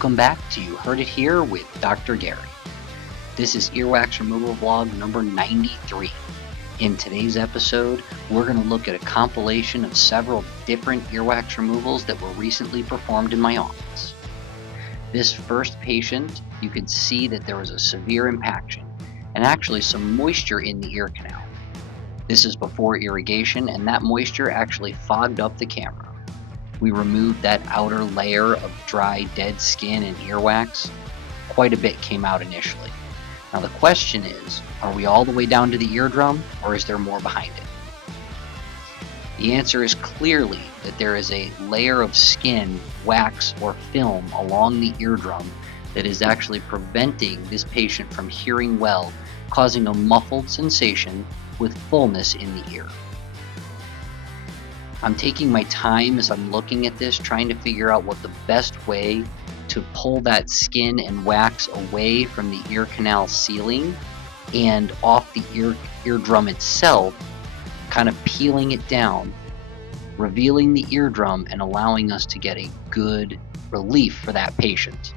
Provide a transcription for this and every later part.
Welcome back to You Heard It Here with Dr. Gary. This is earwax removal vlog number 93. In today's episode, we're going to look at a compilation of several different earwax removals that were recently performed in my office. This first patient, you could see that there was a severe impaction and actually some moisture in the ear canal. This is before irrigation, and that moisture actually fogged up the camera. We removed that outer layer of dry, dead skin and earwax. Quite a bit came out initially. Now the question is, are we all the way down to the eardrum, or is there more behind it? The answer is clearly that there is a layer of skin, wax, or film along the eardrum that is actually preventing this patient from hearing well, causing a muffled sensation with fullness in the ear. I'm taking my time as I'm looking at this, trying to figure out what the best way to pull that skin and wax away from the ear canal ceiling and off the eardrum itself, kind of peeling it down, revealing the eardrum and allowing us to get a good relief for that patient.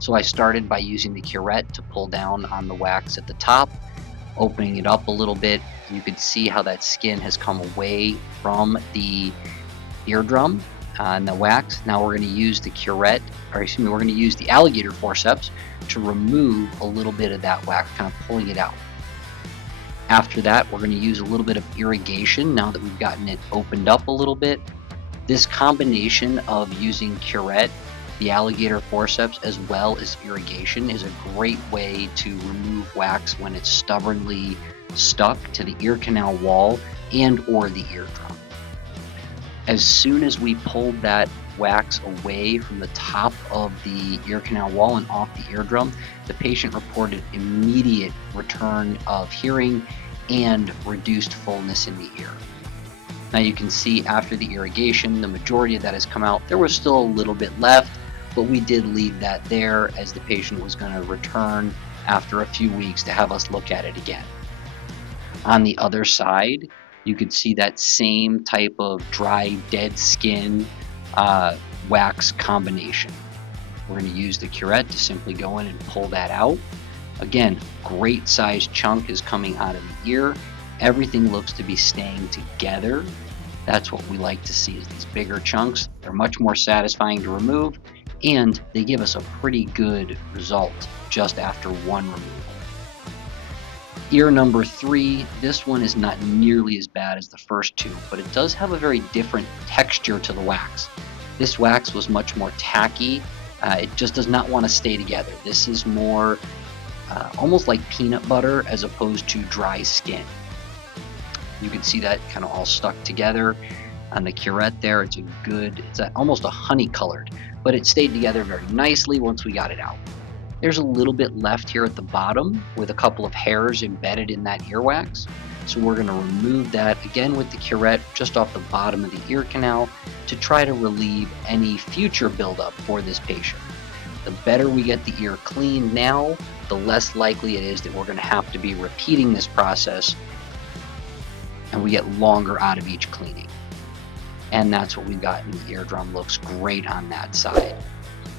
So I started by using the curette to pull down on the wax at the top, opening it up a little bit. You can see how that skin has come away from the eardrum and the wax. Now we're going to use the curette, we're going to use the alligator forceps to remove a little bit of that wax, kind of pulling it out. After that, we're going to use a little bit of irrigation now that we've gotten it opened up a little bit. This combination of using curette, the alligator forceps, as well as irrigation is a great way to remove wax when it's stubbornly stuck to the ear canal wall and or the eardrum. As soon as we pulled that wax away from the top of the ear canal wall and off the eardrum, the patient reported immediate return of hearing and reduced fullness in the ear. Now you can see after the irrigation, the majority of that has come out. There was still a little bit left, but we did leave that there as the patient was going to return after a few weeks to have us look at it again. On the other side, you could see that same type of dry, dead skin wax combination. We're going to use the curette to simply go in and pull that out. Again, great sized chunk is coming out of the ear. Everything looks to be staying together. That's what we like to see, is these bigger chunks. They're much more satisfying to remove, and they give us a pretty good result just after one removal. Ear number 3, this one is not nearly as bad as the first two, but it does have a very different texture to the wax. This wax was much more tacky. It just does not want to stay together. This is more almost like peanut butter as opposed to dry skin. You can see that kind of all stuck together on the curette there. It's almost a honey colored, but it stayed together very nicely once we got it out. There's a little bit left here at the bottom with a couple of hairs embedded in that earwax. So we're going to remove that again with the curette just off the bottom of the ear canal to try to relieve any future buildup for this patient. The better we get the ear cleaned now, the less likely it is that we're going to have to be repeating this process, and we get longer out of each cleaning. And that's what we've got in the eardrum. Looks great on that side.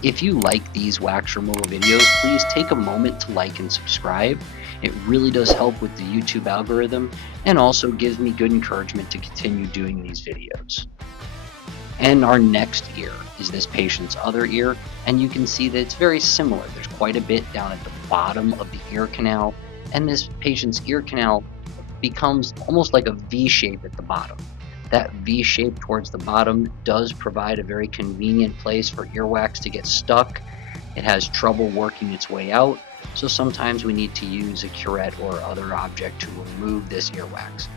If you like these wax removal videos, please take a moment to like and subscribe. It really does help with the YouTube algorithm and also gives me good encouragement to continue doing these videos. And our next ear is this patient's other ear, and you can see that it's very similar. There's quite a bit down at the bottom of the ear canal, and this patient's ear canal becomes almost like a V shape at the bottom. That V shape towards the bottom does provide a very convenient place for earwax to get stuck. It has trouble working its way out, so sometimes we need to use a curette or other object to remove this earwax.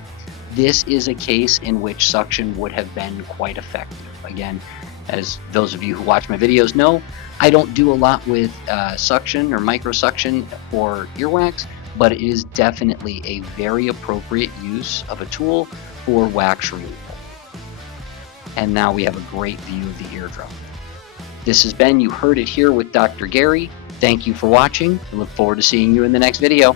This is a case in which suction would have been quite effective. Again, as those of you who watch my videos know, I don't do a lot with suction or microsuction for earwax, but it is definitely a very appropriate use of a tool for wax removal. And now we have a great view of the eardrum. This has been You Heard It Here with Dr. Gary. Thank you for watching. I look forward to seeing you in the next video.